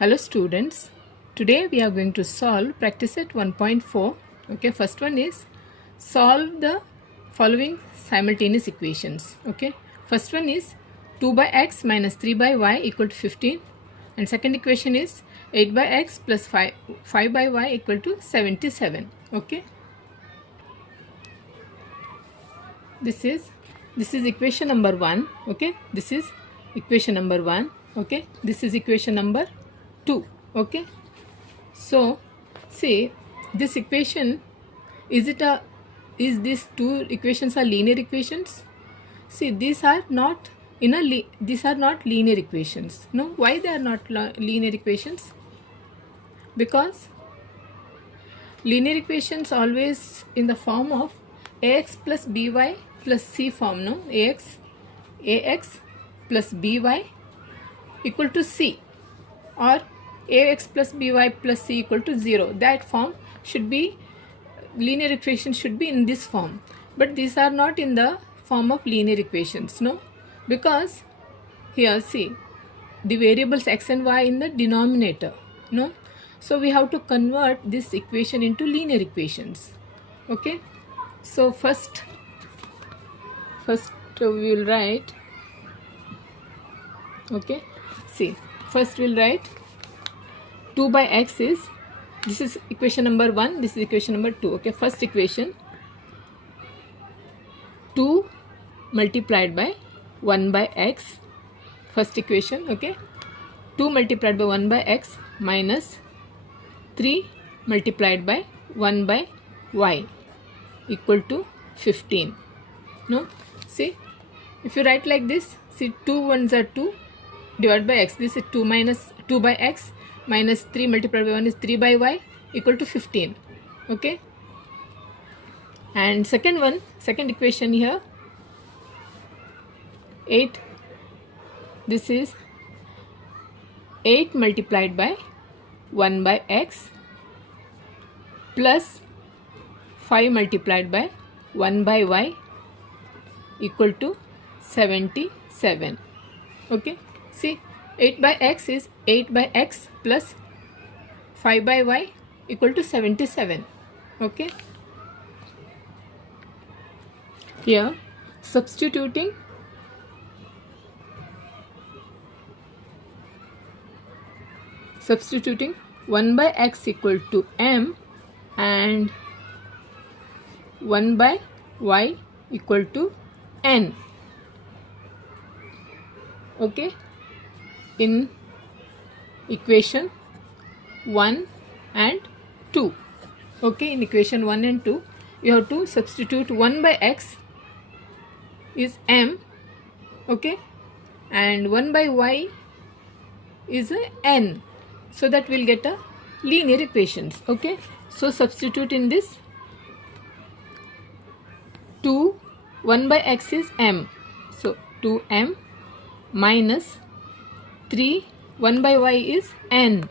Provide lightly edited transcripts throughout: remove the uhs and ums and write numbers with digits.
Hello students, today we are going to solve practice set 1.4. Okay, first one is solve the following simultaneous equations. Okay, first one is 2 by x minus 3 by y equal to 15, and second equation is 8 by x plus 5 by y equal to 77. Okay, this is equation number 1. Okay, this is equation number 1. Okay, this is equation number 2. Okay, so see this equation, is these two equations are linear equations? See, these are not linear equations. No, why they are not linear equations? Because linear equations always in the form of ax plus by plus c form. No, ax plus by equal to c, or ax plus by plus c equal to 0. That form should be, linear equation should be in this form, but these are not in the form of linear equations. No, because here see the variables x and y in the denominator. No, so we have to convert this equation into linear equations. Okay, so first we will write, okay, see, first we'll write 2 by x is, this is equation number 1, this is equation number 2. Okay, first equation 2 multiplied by 1 by x, first equation. Okay, 2 multiplied by 1 by x minus 3 multiplied by 1 by y equal to 15. No, see, if you write like this, see, 2 ones are 2 divided by x, this is 2 minus 2 by x minus 3 multiplied by 1 is 3 by y equal to 15. Okay, and second equation here 8, this is 8 multiplied by 1 by x plus 5 multiplied by 1 by y equal to 77. Okay, see, 8 by x is 8 by x plus 5 by y equal to 77. Okay, here substituting 1 by x equal to m and 1 by y equal to n. Okay, in equation 1 and 2. Okay, in equation 1 and 2 you have to substitute 1 by x is m, okay, and 1 by y is a n, so that we'll get a linear equations. Okay, so substitute in this 2, 1 by x is m, so 2m minus 3, 1 by y is n,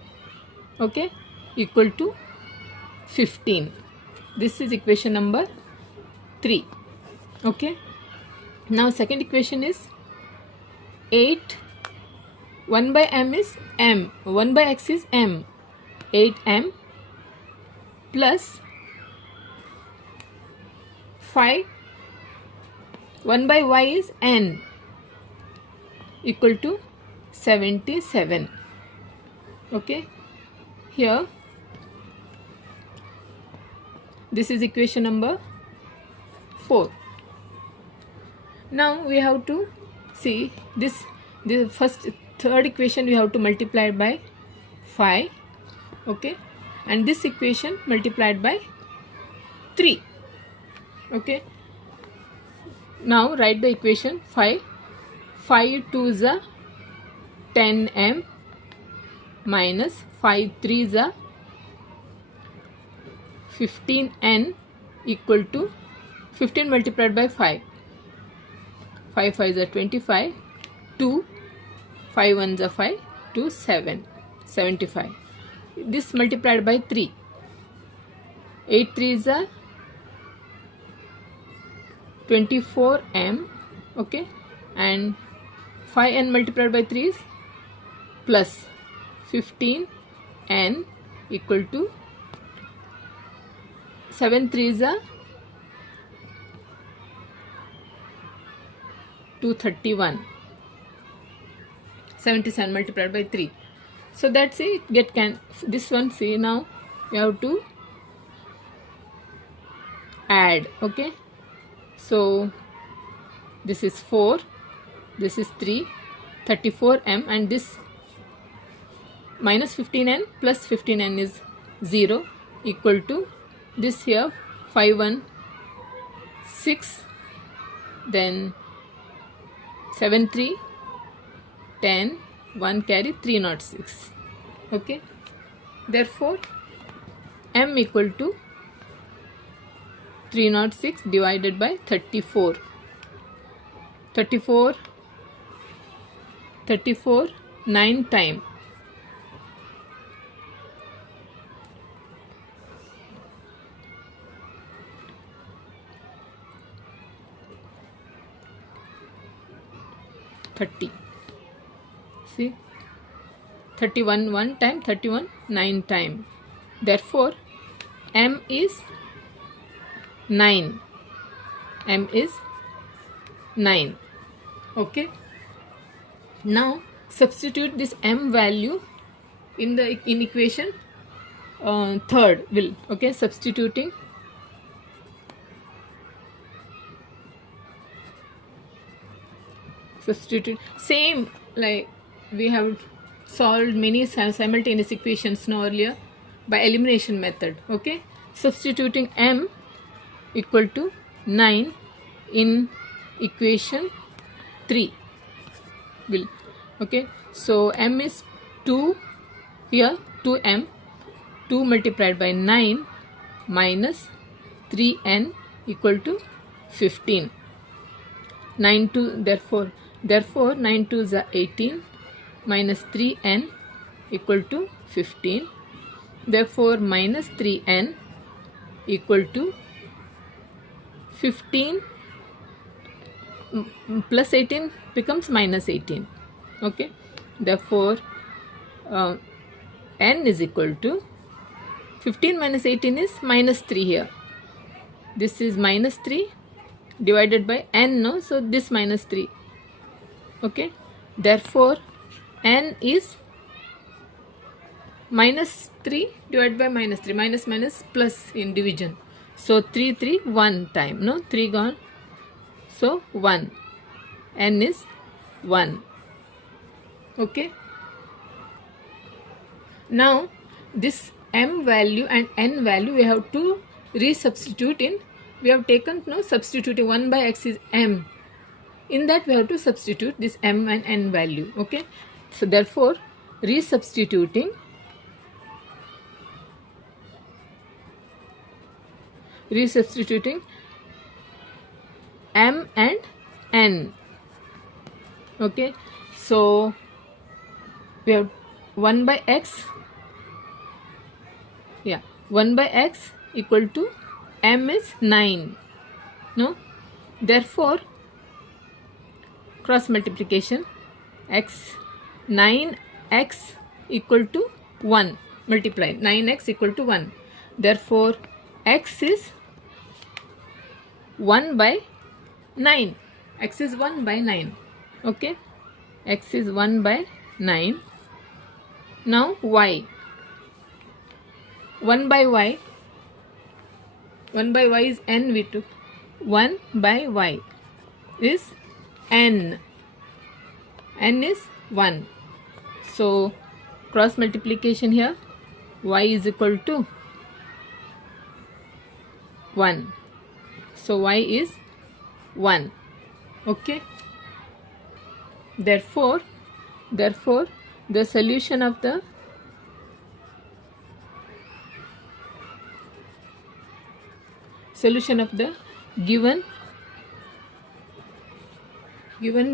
okay, equal to 15. This is equation number 3. Okay, now second equation is 8, 1 by m is m, 1 by x is m, 8m plus 5, 1 by y is n equal to 77. Okay, here this is equation number 4. Now we have to see this, the third equation we have to multiply by 5. Okay, and this equation multiplied by 3. Okay, now write the equation 5 2 is a 10m minus 5 3 is a 15n equal to 15 multiplied by 5 5 is a 25, 2 5 1 is a 5, 2 7 75. This multiplied by 3, 8 3 is a 24m. Okay, and 5n multiplied by 3 is plus 15n equal to 7 3s are 231. 77 multiplied by 3. So that's it. This one. See, now you have to add. Okay. So this is 4. This is 3. 34m, and this minus 15n plus 15n is 0 equal to this here 516, then 7 3 10 1 carry 306. Okay, therefore m equal to 306 divided by 34 9 time. See, 31 1 time, 31 9 time. Therefore m is 9. M is 9. Okay. Now substitute this m value in equation third will. Okay, substituting same like we have solved many simultaneous equations now earlier by elimination method. Okay, substituting m equal to 9 in equation 3 will. Okay, so m is 2 here, 2m, 2 multiplied by 9 minus 3n equal to 15. 9 2, therefore 9 2s are 18 minus 3n equal to 15. Therefore minus 3n equal to 15 plus 18 becomes minus 18. Okay, therefore n is equal to 15 minus 18 is minus 3 here. This is minus 3 divided by n, no? So this minus 3. Okay, therefore n is minus 3 divided by minus 3. Minus plus in division. So 3 3 1 time, no? 3 gone. So 1. N is 1. Okay. Now this m value and n value we have to resubstitute in. We have taken substituting 1 by x is m. In that we have to substitute this m and n value. Okay. So therefore resubstituting m and n. Okay, so we have 1 by x, 1 by x equal to m is 9, no? Therefore cross multiplication, 9x equal to 1, multiply 9x equal to 1. Therefore x is 1 by 9. X is 1 by 9. Okay, x is 1 by 9. Now y, 1 by y is n. We took 1 by y is n. N is 1. So cross multiplication here, y is equal to 1. So y is 1. Okay. Therefore the solution of the given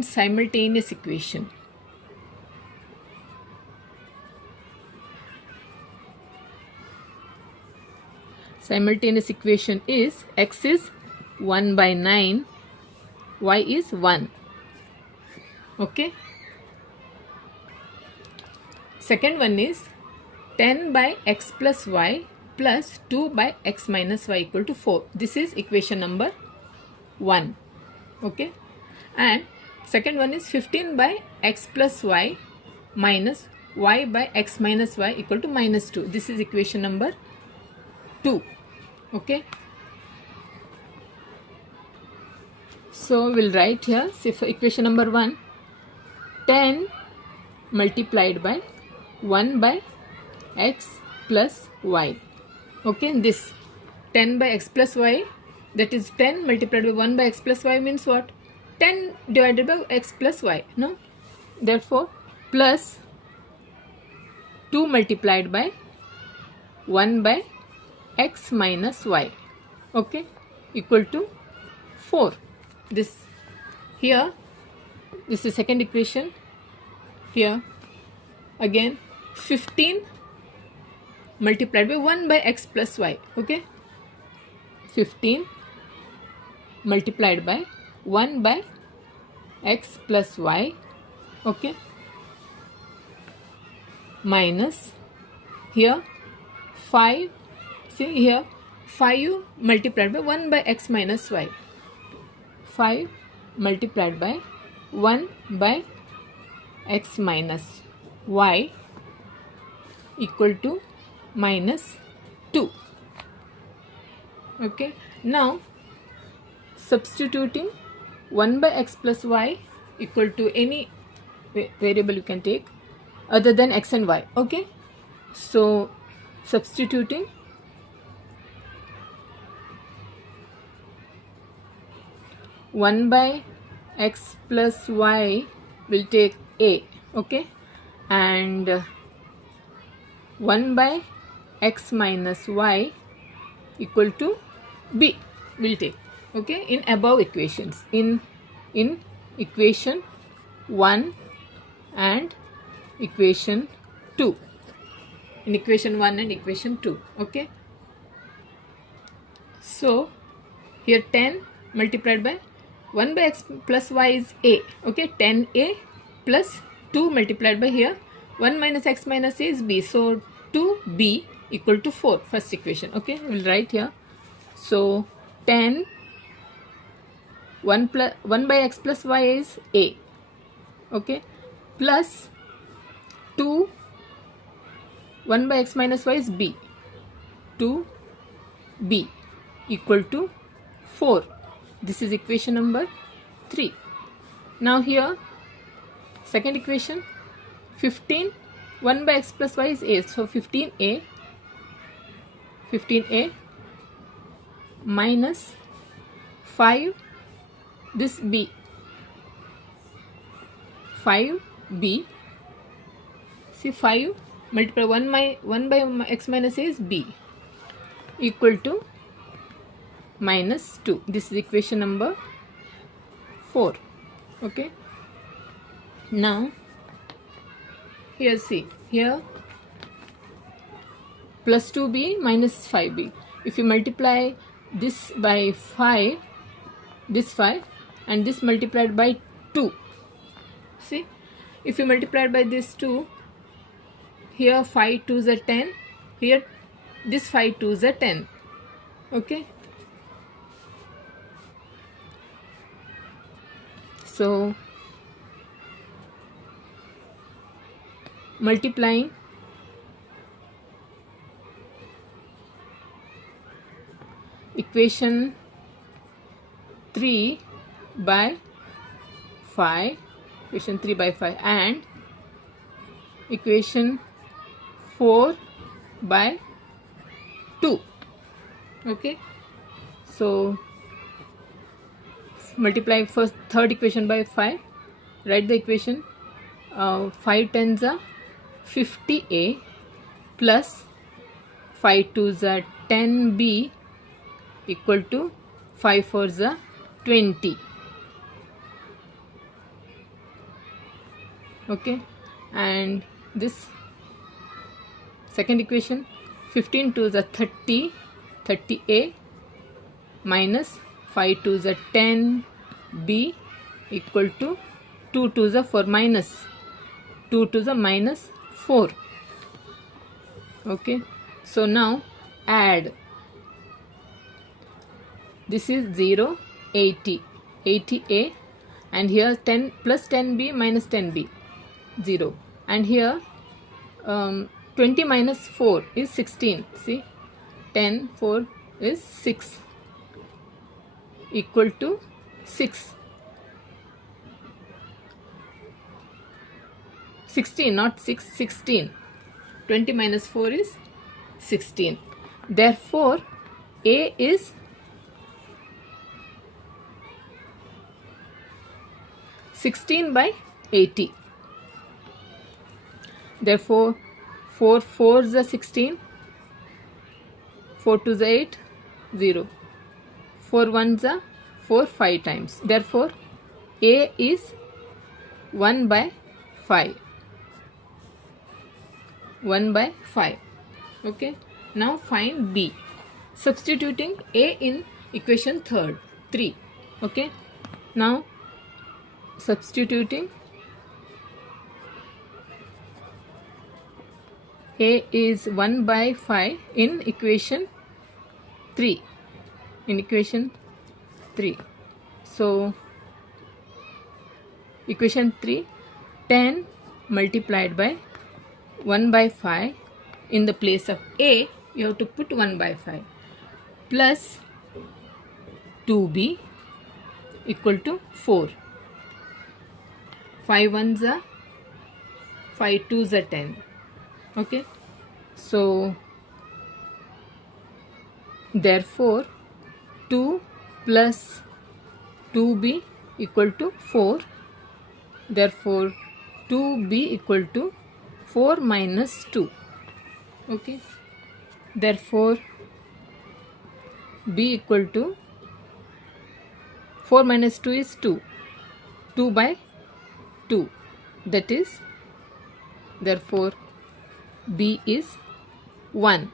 simultaneous equation is x is 1 by 9, y is 1. Okay, Second one is 10 by x plus y plus 2 by x minus y equal to 4. This is equation number 1. Okay. And second one is 15 by x plus y minus y by x minus y equal to minus 2. This is equation number 2. Okay. So we'll write here, say for equation number 1, 10 multiplied by 1 by x plus y. Okay, this 10 by x plus y, that is 10 multiplied by 1 by x plus y means what? 10 divided by x plus y, no? Therefore, plus 2 multiplied by 1 by x minus y, okay, equal to 4. This here, this is second equation. Here again 15 multiplied by 1 by x plus y, okay, 15 multiplied by 1 by x plus y, okay, minus here 5, see here 5 multiplied by 1 by x minus y, 5 multiplied by 1 by x minus y equal to minus 2. Okay, now substituting 1 by x plus y equal to any variable you can take other than x and y. Okay, so substituting 1 by x plus y will take a, okay, and 1 by x minus y equal to b will take, okay, in above equations, in equation 1 and equation 2, in equation 1 and equation 2, okay. So here 10 multiplied by 1 by x plus y is a, okay, 10a plus 2 multiplied by here 1 minus x minus a is b, so 2b equal to 4, first equation, okay. We'll write here, so 10 1 by x plus y is a, okay, plus 2 1 by x minus y is b, 2b equal to 4. This is equation number 3. Now here second equation, 15 1 by x plus y is a, so 15a minus 5 this b, 5b, see 5 multiply 1 by x minus a is b equal to minus 2. This is equation number 4, okay. Now here see, here plus 2b minus 5b, if you multiply this by 5, this 5 and this multiplied by 2, see, if you multiply by this 2, here 5 2s are 10, here this 5 2s are 10, okay. So multiplying equation 3 by 5, equation 3 by 5 and equation 4 by 2, okay. So multiply first third equation by 5, write the equation, 5 tens are 50a plus 5 twos are 10b equal to 5 fours are 20, okay. And this second equation, 15 twos are 30a minus 5 twos are 10b equal to 2 twos are 4 minus 2 twos are minus 4. Okay, so now add. This is 0, 80, 80a, and here 10 plus 10b minus 10b, 0, and here 20 minus 4 is 16. See, 10, 4 is 6, equal to 6. 16, not 6, 16. 20 minus 4 is 16. Therefore, A is 16 by 80. Therefore, 4 4s are 16, 4 2s are 8, 0. 4 1s are 4 5 times. Therefore, A is 1 by 5. 1 by 5. Okay. Now find B. Substituting A in equation 3. Okay. Now substituting A is 1 by 5 in equation 3. In equation 3. So equation 3, 10 multiplied by 1 by 5, in the place of A you have to put 1 by 5, plus 2b equal to 4. 5 1s are 5 2s are 10. Okay, so therefore 2 plus 2b equal to 4. Therefore 2b equal to 4 minus 2. Okay, therefore b equal to 4 minus 2 is 2. 2 by 2, that is, therefore b is 1.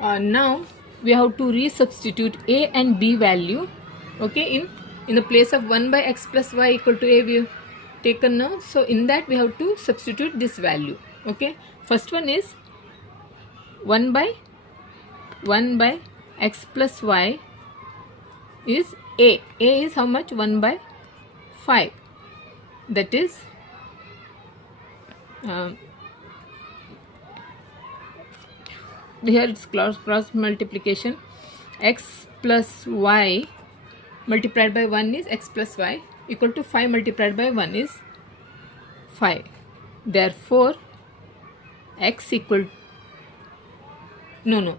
Now we have to resubstitute A and B value. Okay, in the place of 1 by x plus y equal to A we have taken now. So in that we have to substitute this value. Okay, first one is 1 by x plus y is A. A is how much? 1 by 5. That is here it's cross multiplication. X plus y multiplied by 1 is x plus y, equal to 5 multiplied by 1 is 5. Therefore x equal, no,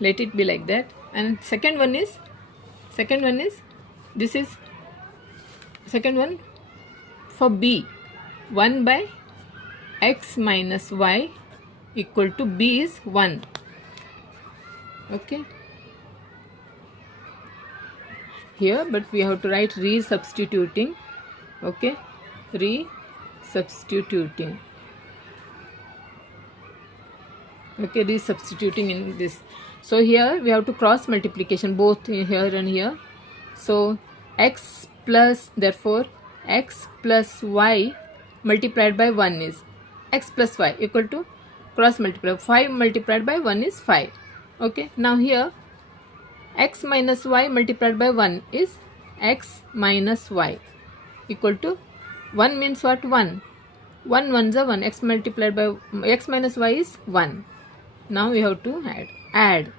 let it be like that. And second one is this is second one for B, 1 by x minus y equal to B is 1. Okay, here, but we have to write resubstituting. Okay, resubstituting. Okay, resubstituting in this. So here we have to cross multiplication both here and here. So x plus, therefore x plus y multiplied by 1 is x plus y equal to cross multiply. 5 multiplied by 1 is 5. Okay, now here x minus y multiplied by 1 is x minus y equal to 1 means what? 1. 1 1s are 1. X multiplied by x minus y is 1. Now we have to add.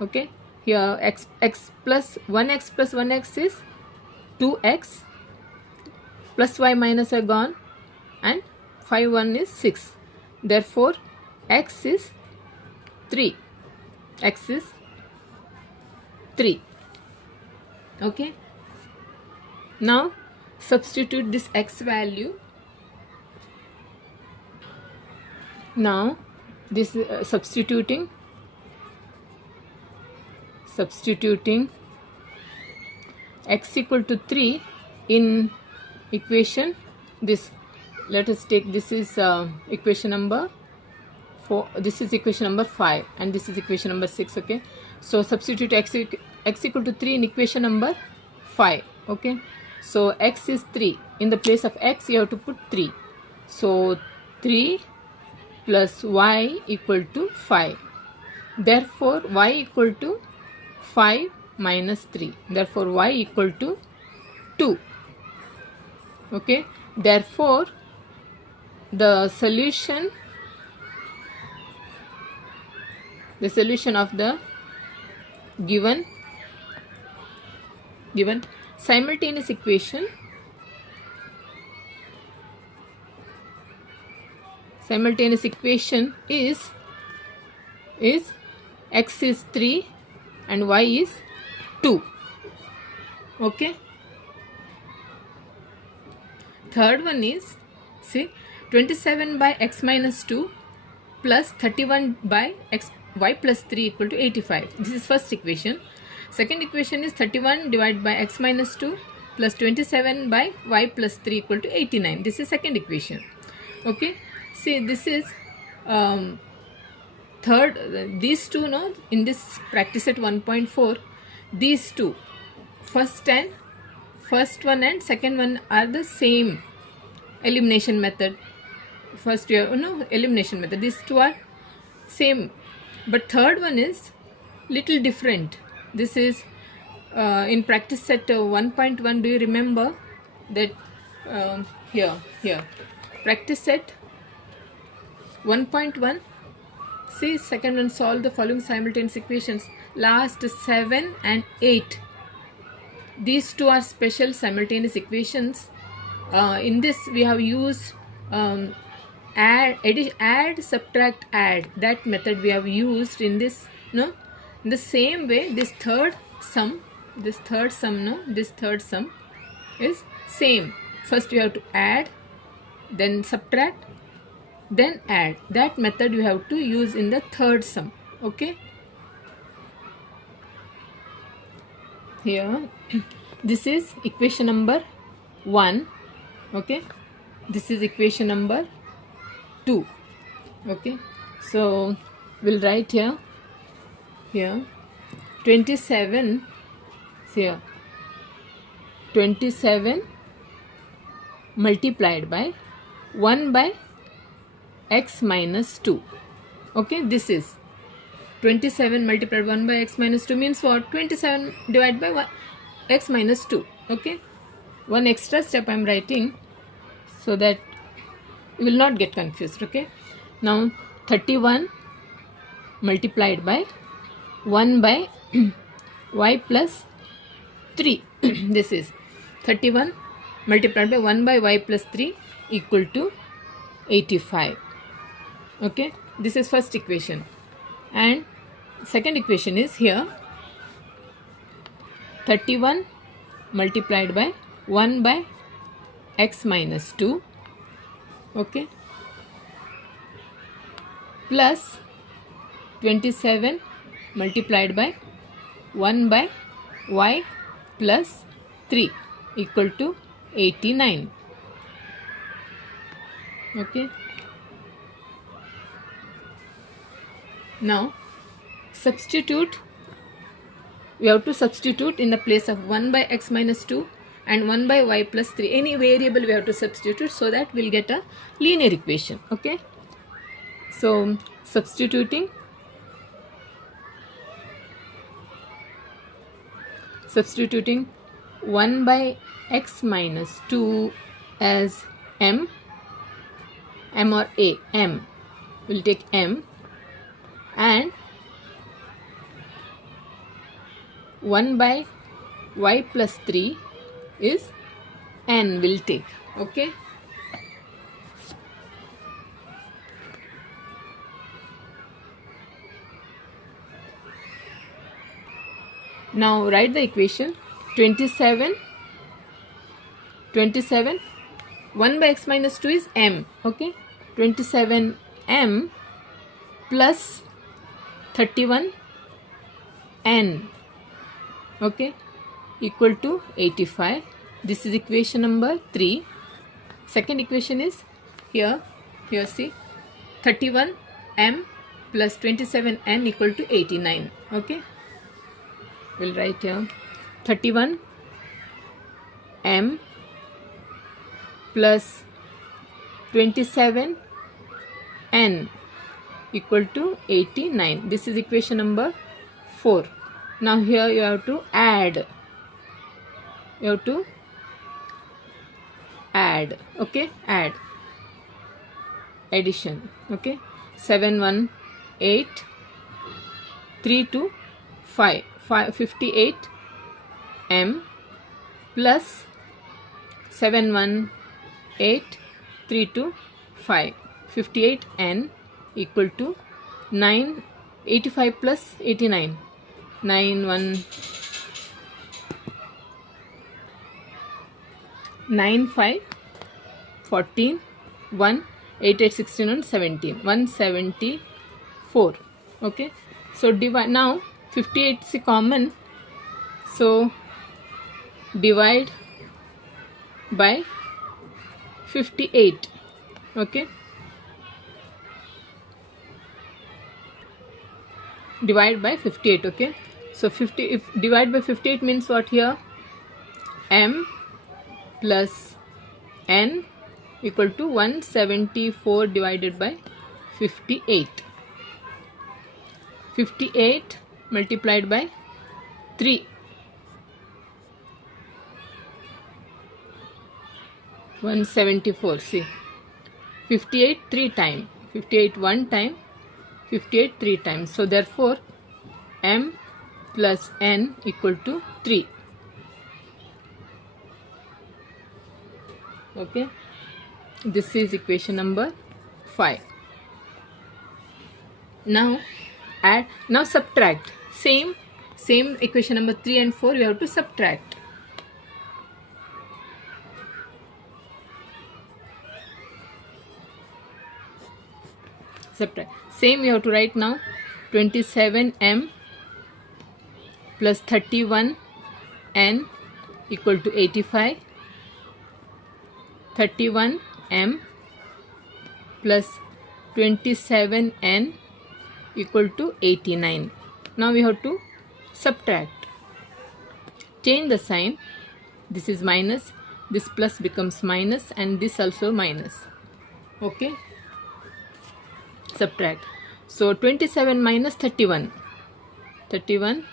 Okay, here x plus 1x plus 1x is 2x, plus y minus are gone, and 5 1 is 6. Therefore x is 3. X is 3. Okay, now substitute this x value. Now this substituting x equal to 3 in equation this. Let us take, this is equation number 4, this is equation number 5, and this is equation number 6. Okay, so substitute x equal to 3 in equation number 5. Okay, So x is 3. In the place of x you have to put 3. So 3 plus y equal to 5. Therefore y equal to 5 minus 3. Therefore y equal to 2. Okay. Therefore the solution of the given simultaneous equation is x is 3 and y is 2. Okay. Third one is, see, 27 by x minus 2 plus 31 by y plus 3 equal to 85. This is first equation. Second equation is 31 divided by x minus 2 plus 27 by y plus 3 equal to 89. This is second equation. Okay. See, this is third, these two, no, in this practice set 1.4, these two, first one and second one are the same elimination method. First you have, no, elimination method. These two are same, but third one is little different. This is in practice set 1.1. Do you remember that here practice set 1.1? See, second one, solve the following simultaneous equations. Last 7 and 8. These two are special simultaneous equations. In this we have used add, subtract, add. That method we have used in this. No, in the same way, this third sum is same. First you have to add, then subtract, then add. That method you have to use in the third sum. Okay. Here this is equation number 1. Okay. This is equation number 2. Okay. So we'll write here 27. Here 27 multiplied by 1 by x minus 2. Okay. This is 27 multiplied 1 by x minus 2 means what? 27 divided by 1, x minus 2. Okay. One extra step I am writing so that you will not get confused. Okay. Now 31 multiplied by 1 by y plus 3. This is 31 multiplied by 1 by y plus 3 equal to 85. Okay. This is first equation. And second equation is here 31 multiplied by 1 by x minus 2. Okay. Plus 27 multiplied by 1 by y plus 3 equal to 89. Okay. Now substitute. We have to substitute in the place of 1 by x minus 2 and 1 by y plus 3. Any variable we have to substitute so that we'll get a linear equation. Okay. So substituting 1 by x minus 2 as m or a. M. We'll take m, and 1 by y plus 3 is n will take. Okay. Now write the equation 27 1 by x minus 2 is m. Okay. 27 m plus 31 n. Okay, equal to 85. This is equation number 3. Second equation is here see 31 m plus 27 n equal to 89. Okay, we'll write here 31 m plus 27 n equal to 89. This is equation number 4. Now here you have to add. Okay, add, addition. Okay, 7 1 8 3 2 5 58 m plus 7 1 8 3 2 5 58 n equal to 9 85 plus 89 9 1 9 5 14 1 8 8 16 and 17 174. Okay, so divide. Now 58 is common, so divide by 58. Okay, divide by 58. Okay, so 50, if divide by 58 means what here? M plus n equal to 174 divided by 58. 58 multiplied by 3, 174. See, 58 3 times, 58 1 time, 58 3 times. So therefore m plus n equal to 3. Okay, this is equation number 5. Now add, now subtract. Same equation number 3 and 4 you have to subtract. Same you have to write now. 27m plus 31n equal to 85. 31m plus 27n equal to 89. Now we have to subtract. Change the sign. This is minus, this plus becomes minus, and this also minus. Okay, subtract. So 27 minus 31, 27.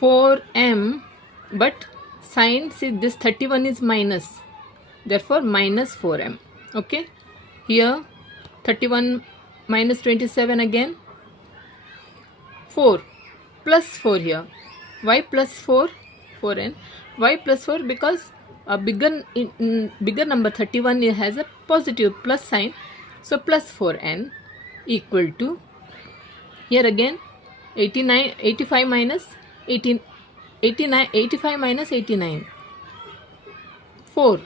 4m, but sign, see this 31 is minus, therefore minus 4m. Okay, here 31 minus 27 again, 4 plus 4 here. Why plus 4? 4n. Why plus 4? Because a bigger number 31 has a positive plus sign, so plus 4n equal to, here again 85 minus 18, 85 minus 89, 4,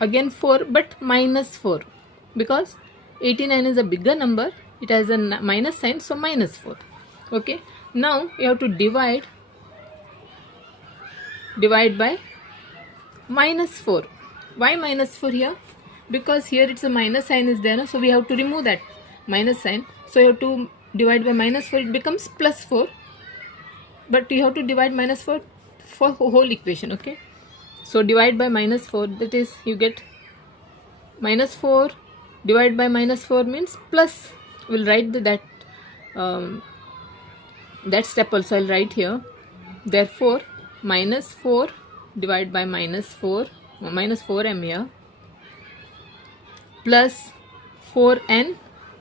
again 4 but minus 4, because 89 is a bigger number, it has a minus sign, so minus 4. Okay, now you have to divide by minus 4. Why minus 4 here? Because here it's a minus sign is there, no? So we have to remove that minus sign, so you have to divide by minus 4, it becomes plus 4, but you have to divide minus 4 for whole equation. Okay, so divide by minus 4, that is you get minus 4 divide by minus 4 means plus. We'll write that step also I'll write here. Therefore minus 4 divide by minus 4, minus 4m here, plus 4n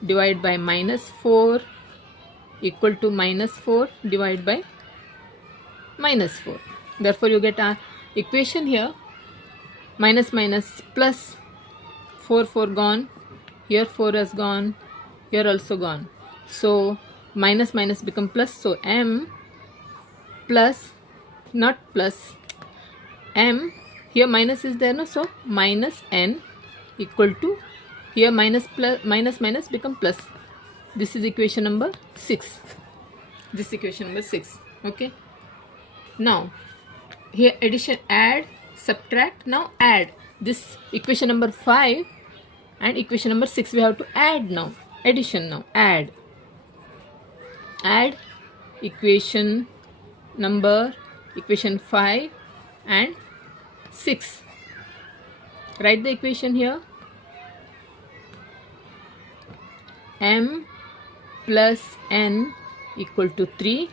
divide by minus 4 equal to minus 4 divided by minus 4. Therefore you get our equation here, minus minus plus, 4 gone, here 4 has gone, here also gone, so minus minus become plus, so m plus, not plus, m, here minus is there, no, so minus n equal to, here minus plus, minus minus become plus. This is equation number 6. This is equation number 6. Okay, now here addition, add, subtract. Now add this equation number 5 and equation number 6 we have to add now. Addition now, add. add equation 5 and 6. Write the equation here. M plus n equal to 3,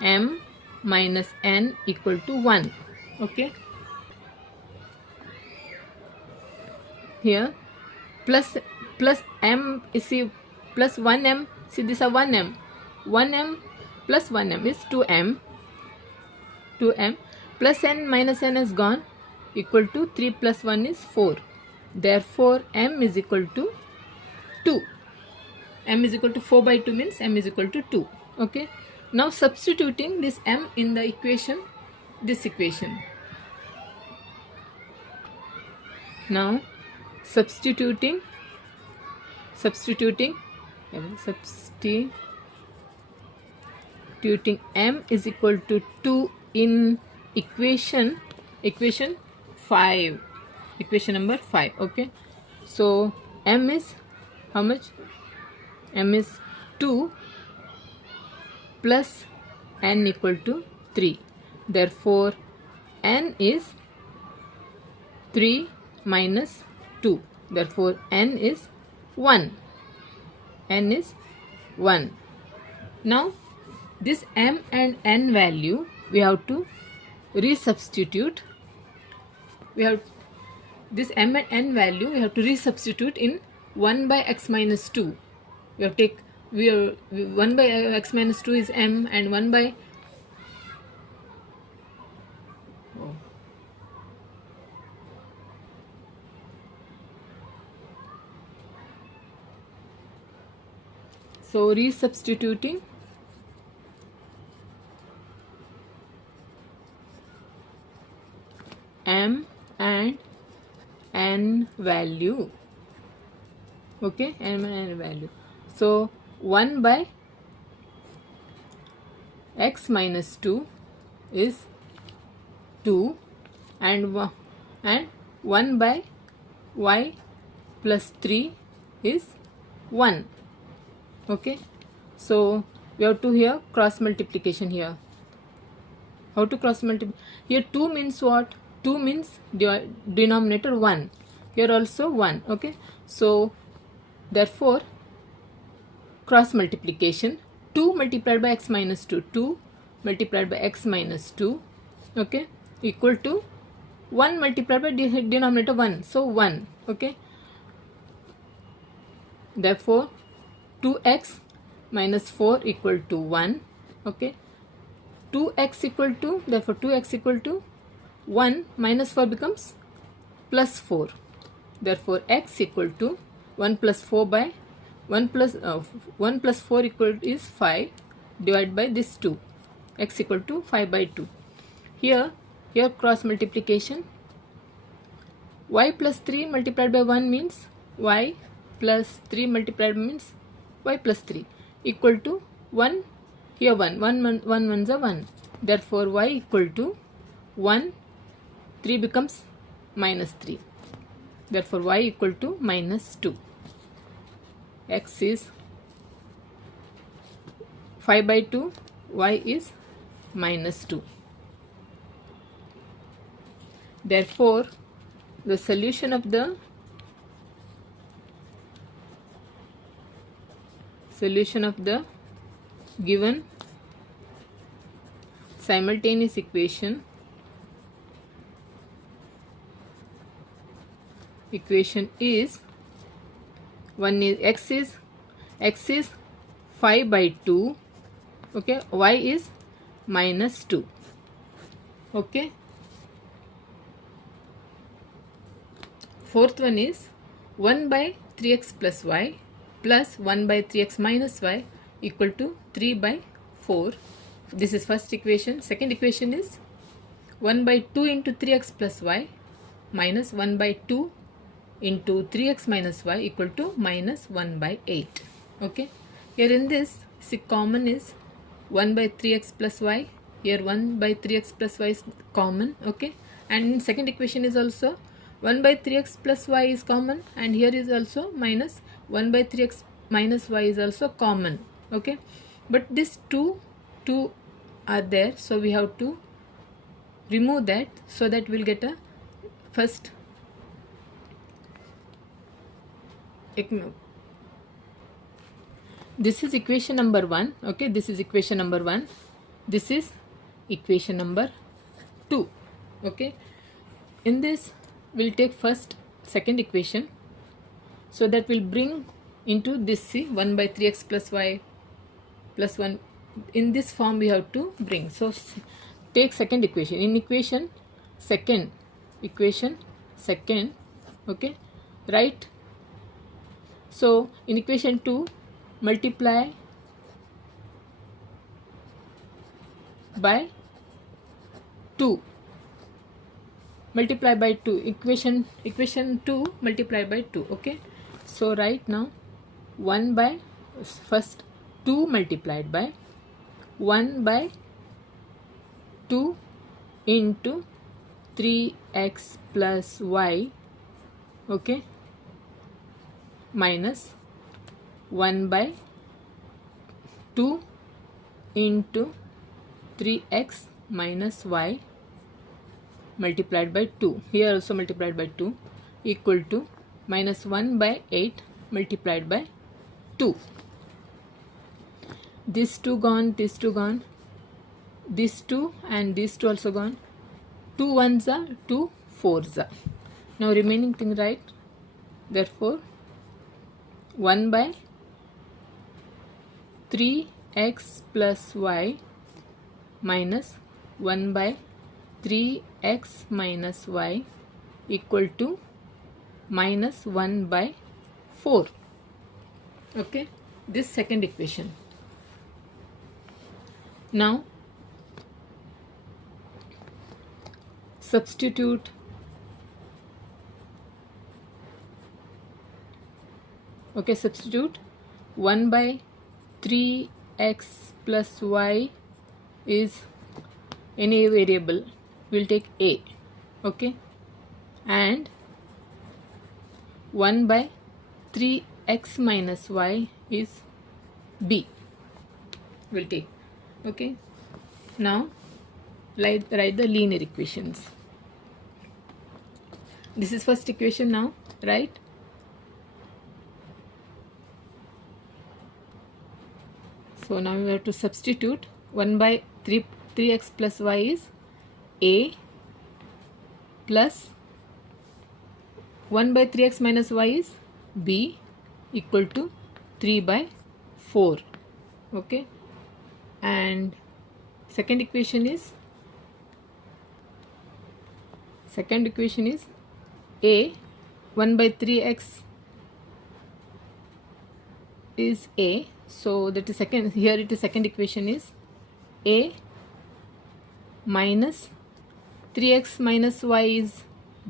m minus n equal to 1. Okay. Here plus m is, see, plus 1m, see, this is 1m. 1m plus 1m is 2m. 2m plus n minus n is gone, equal to 3 plus 1 is 4. Therefore m is equal to 2. M is equal to 4 by 2 means m is equal to 2. Okay. Now substituting this m in the equation, this equation. Now substituting m is equal to 2 in equation 5, equation number 5. Okay. So m is how much? M is 2 plus n equal to 3. Therefore n is 3 minus 2. Therefore n is 1. N is 1. Now this m and n value we have to resubstitute. We have this m and n value we have to resubstitute in 1 by x minus 2. We have take 1 by x minus 2 is m, and 1 by so resubstituting m and n value. Okay, m and n value. So 1 by x minus 2 is 2, and 1 by y plus 3 is 1. Okay, so we have to here cross multiplication here. How to cross multiply? Here 2 means what? 2 means denominator 1. Here also 1. Okay, so therefore cross multiplication, 2 multiplied by x minus 2, 2 multiplied by x minus 2, okay, equal to 1 multiplied by denominator 1, so 1. Okay, therefore 2x minus 4 equal to 1. Okay, 2x equal to, therefore 2x equal to 1 minus 4 becomes plus 4. Therefore x equal to 1 plus 4 by 1 plus 4 equal is 5 divided by this 2. X equal to 5 by 2. Here cross multiplication. Y plus 3 multiplied by 1 means y plus 3 multiplied means y plus 3 equal to 1. Here 1 ones are 1. Therefore y equal to 1. 3 becomes minus 3. Therefore y equal to minus 2. X is 5 by 2, y is minus 2. Therefore the solution of the given simultaneous equation is, one is x is 5 by 2, okay, y is minus 2. Okay, fourth one is 1 by 3x plus y plus 1 by 3x minus y equal to 3 by 4. This is first equation. Second equation is 1 by 2 into 3x plus y minus 1 by 2 into 3x minus y equal to minus 1 by 8. Okay, here in this, see, common is 1 by 3x plus y. Here 1 by 3x plus y is common. Okay, and in second equation is also 1 by 3x plus y is common, and here is also minus 1 by 3x minus y is also common. Okay, but this 2 are there, so we have to remove that, so that we'll get a first this is equation number 1. Okay, this is equation number 1, this is equation number 2. Okay, in this we'll take first second equation, so that will bring into this, see, 1 by 3x plus y plus 1, in this form we have to bring. So take second equation, in equation second, okay, right? So in equation 2, multiply by 2, multiply by 2, equation 2 multiply by 2. Okay, so right now 1 by first 2 multiplied by 1 by 2 into 3x plus y, okay, minus 1 by 2 into 3x minus y multiplied by 2, here also multiplied by 2, equal to minus 1 by 8 multiplied by 2. This 2 gone, this 2 gone, this 2 and this 2 also gone. 2 ones are 2 fours are. Now remaining thing, right? Therefore 1 by 3x plus y minus 1 by 3x minus y equal to minus 1 by 4. Okay, this second equation. Now substitute substitute 1 by 3x plus y is any variable, we'll take a, okay, and 1 by 3x minus y is b, we'll take. Okay, now write the linear equations. This is first equation now, right? So now we have to substitute 1 by 3x plus y is a plus 1 by 3x minus y is b equal to 3 by 4. Okay, and second equation is a, 1 by 3x is a, so that is second, here it is second equation is a minus 3x minus y is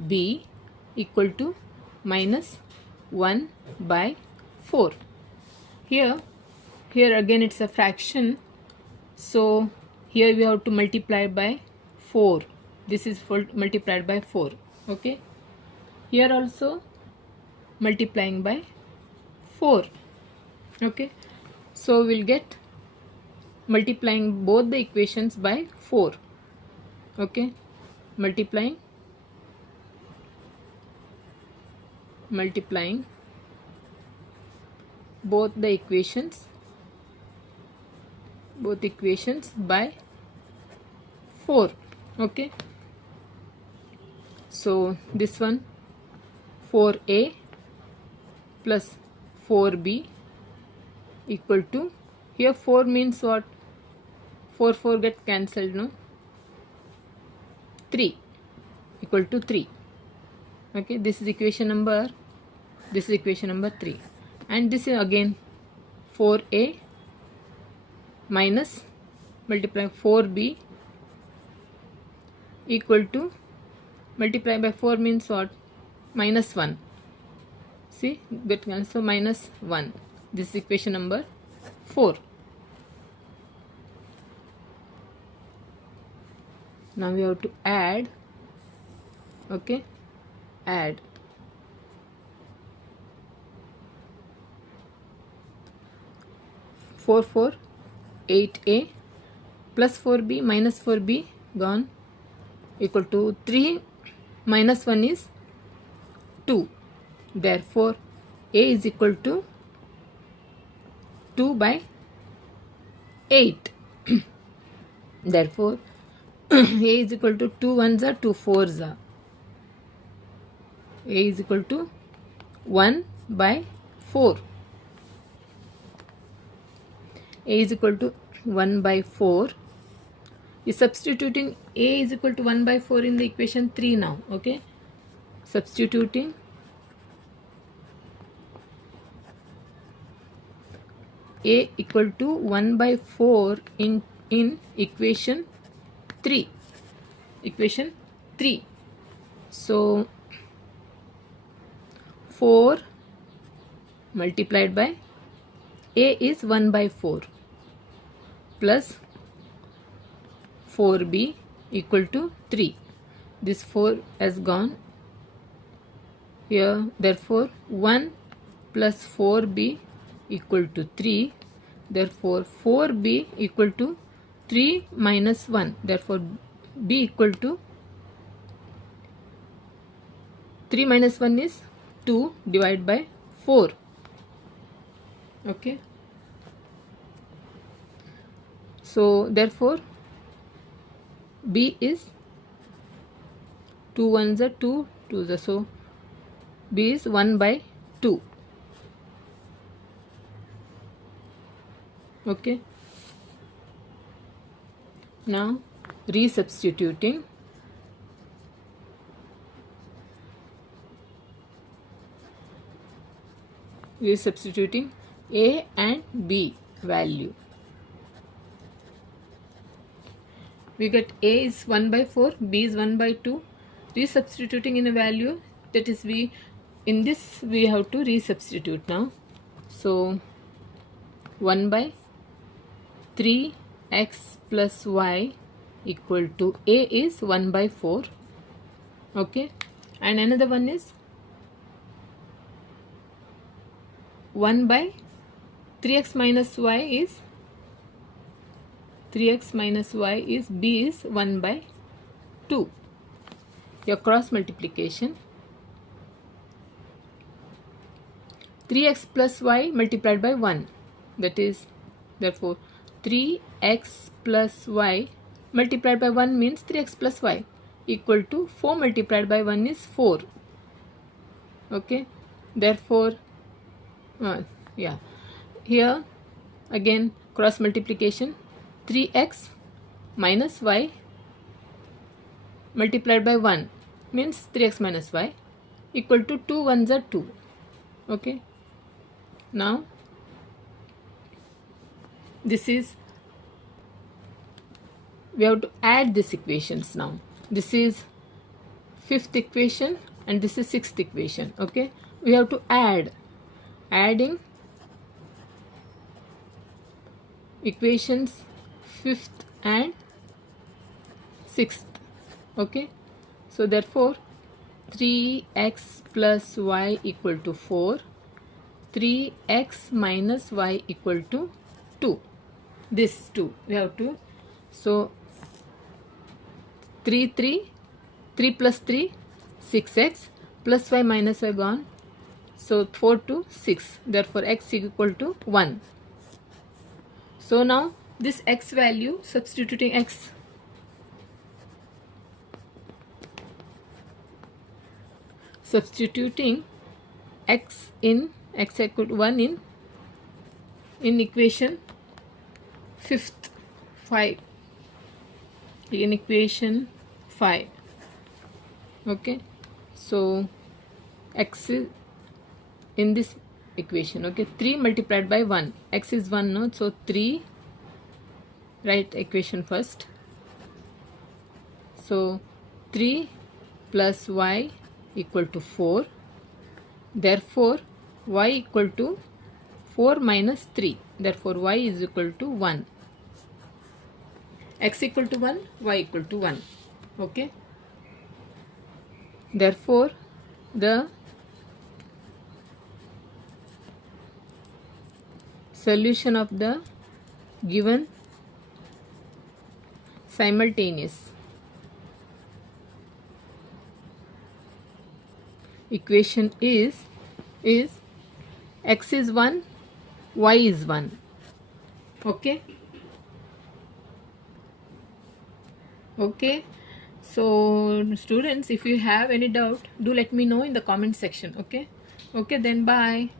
b equal to minus 1 by 4. Here again it's a fraction, so here we have to multiply by 4, this is multiplied by 4. Okay, here also multiplying by 4. Okay, so we'll get multiplying both the equations by 4. Okay, multiplying both the equations by 4. Okay, so this one 4a plus 4b equal to, here 4 means what, 4 get cancelled, no, 3 equal to 3. Okay, this is equation number 3, and this is again 4a minus multiply 4b equal to, multiply by 4 means what, minus 1, see, get cancelled, so minus 1. This is equation number 4. Now we have to add. Okay, add 4 8a plus 4b minus 4b gone equal to 3 minus 1 is 2. Therefore, a is equal to 2 by 8. Therefore, a is equal to 2 ones are 2 fours are. A is equal to 1 by 4. A is equal to 1 by 4. Is substituting a is equal to 1 by 4 in the equation 3 now. Okay. Substituting a equal to 1 by 4 in equation 3. Equation 3. So 4 multiplied by a is 1 by 4 plus 4b equal to 3. This 4 has gone here. Therefore, 1 plus 4b equal to 3. Therefore, 4b equal to 3 minus 1. Therefore, b equal to 3 minus 1 is 2 divided by 4. Okay. So, therefore, b is 2 ones are 2 2s are, so b is 1 by 2. Okay. Now resubstituting. Resubstituting a and b value. We get a is 1 by 4, b is 1 by 2. Resubstituting in a value, that is we, in this we have to resubstitute now. So 1 by 3x plus y equal to a is 1 by 4. Okay. And another one is 1 by 3x minus y is 3x minus y is b is 1 by 2. Your cross multiplication. 3x plus y multiplied by 1. That is, therefore, 3x plus y multiplied by 1 means 3x plus y equal to 4 multiplied by 1 is 4. Okay. Therefore, yeah. Here again cross multiplication. 3x minus y multiplied by 1 means 3x minus y equal to 2 ones are 2. Okay. Now this is, we have to add these equations now. This is 5th equation and this is 6th equation. Okay. We have to adding equations 5th and 6th. Okay. So therefore 3x plus y equal to 4, 3x minus y equal to 2. This 2 we have to. So 3 plus 3 6x plus y minus y gone. So 4 to 6. Therefore x equal to 1. So now this x value, substituting x, substituting x in x equal to 1 in equation 5th 5, in equation 5. Okay. So x is in this equation. Okay. 3 multiplied by 1, x is 1 now, so 3, write equation first. So 3 plus y equal to 4. Therefore y equal to 4 minus 3. Therefore y is equal to 1. X equal to 1, y equal to 1. Okay. Therefore the solution of the given simultaneous. Equation is x is 1, y is 1. Okay. Okay. So students, if you have any doubt, do let me know in the comment section. Okay. Okay, then bye.